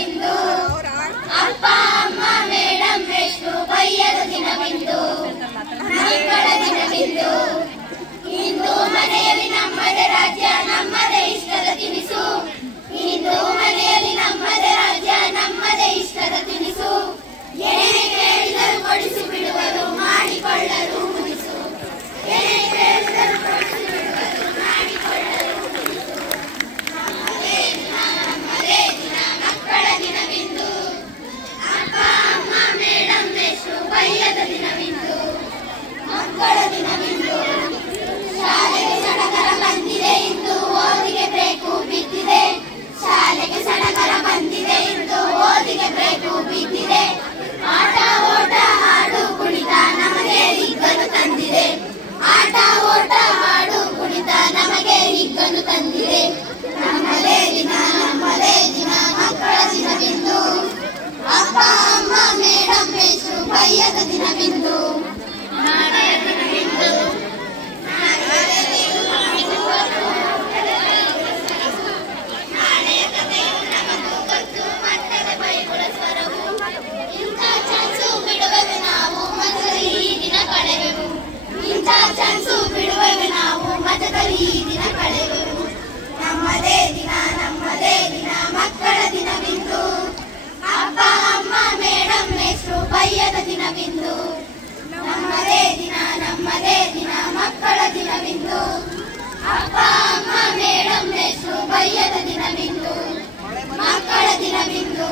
ದಿನವಿಂದು, ಅಪ್ಪ ಅಮ್ಮ ಮೇಡಂ ಮೇಷ್ಟ್ರು ಬೈಯದ ದಿನವಿಂದು, ಮಕ್ಕಳ ದಿನವಿಂದು. ಇಂದು ಮನೆಯಲ್ಲಿ ನಮ್ಮದೇ ರಾಜ್ಯ ನಮ್ಮದೇ ಇಷ್ಟದ ತಿನಿಸು, ಇಂದು ಮನೆಯಲ್ಲಿ ನಮ್ಮದೇ ರಾಜ್ಯ ನಮ್ಮದೇ ಇಷ್ಟದ ತಿನಿಸು. ಏನೇ ಕೇಳಿದರೂ ಕೊಡಿಸಿ ಬಿಡುವರು ಮಾಡಿಕೊಳ್ಳಲು ಮುನಿಸು, ಏನೇ ಕೇಳಿದರೂ ಕೊಡಿಸಿ ಬಿಡುವರು ಮಾಡಿಕೊಳ್ಳಲು ಮುನಿಸು. ನಮ್ಮದೇ ದಿನ ಮಕ್ಕಳ ದಿನವಿಂದು, ಅಪ್ಪ ಅಮ್ಮ ಮೇಡಂ ಮೇಷ್ಟ್ರು ಬೈಯದ ದಿನವಿಂದು, ಮಕ್ಕಳ ದಿನವಿಂದು. ಶಾಲೆಗೆ ಸಡಗರ ಬಂದಿದೆ ಇಂದು ಓದಿಗೆ ಬ್ರೇಕು ಬಿದ್ದಿದೆ, ಶಾಲೆಗೆ ಸಡಗರ ಬಂದಿದೆ ಇಂದು ಓದಿಗೆ ಬ್ರೇಕು ಬಿದ್ದಿದೆ. ಆಟ ಓಟ ಹಾಡು ಕುಣಿತ ನಮಗೆ ಹಿಗ್ಗನ್ನು ತಂದಿದೆ, ಆಟ ಓಟ ಹಾಡು ಕುಣಿತ ನಮಗೆ ಹಿಗ್ಗನ್ನು ತಂದಿದೆ. ನಮ್ಮದೇ ದಿನ ಮಕ್ಕಳ ದಿನವಿಂದು, ಅಪ್ಪ ಅಮ್ಮ ಮೇಡಂ ಮೇಷ್ಟ್ರು ಬೈಯದ ದಿನವಿಂದು, ನಾಳೆಯ ದಿನವಿಂದು. ನಾಳೆಯ ಕಥೆಯು ನಮಗೂ ಗೊತ್ತು ಮಟ್ಟದ ಬೈಗುಳ ಸ್ವರವು, ಇಂಥ ಚಾನ್ಸು ಬಿಡುವೆವು ನಾವು ಮಜದಲ್ಲಿ ಈ ದಿನ ಕಳೆವೆವು, ಇಂಥ ಚಾನ್ಸು ಬಿಡುವೆವು ನಾವು ಮಜದಲ್ಲಿ ಈ ದಿನ ಕಳೆವೆವು. ನಮ್ಮದೇ ದಿನ ಮಕ್ಕಳ ದಿನವಿಂದು, ಅಪ್ಪ ಅಮ್ಮ ಮೇಡಂ ಮೇಷ್ಟ್ರು ಬೈಯದ ದಿನವಿಂದು. ನಮ್ಮದೇ ದಿನ ಮಕ್ಕಳ ದಿನವಿಂದು, ಅಪ್ಪ ಅಮ್ಮ ಮೇಡಂ ಮೇಷ್ಟ್ರು ಬೈಯದ ದಿನವಿಂದು, ಮಕ್ಕಳ ದಿನವಿಂದು.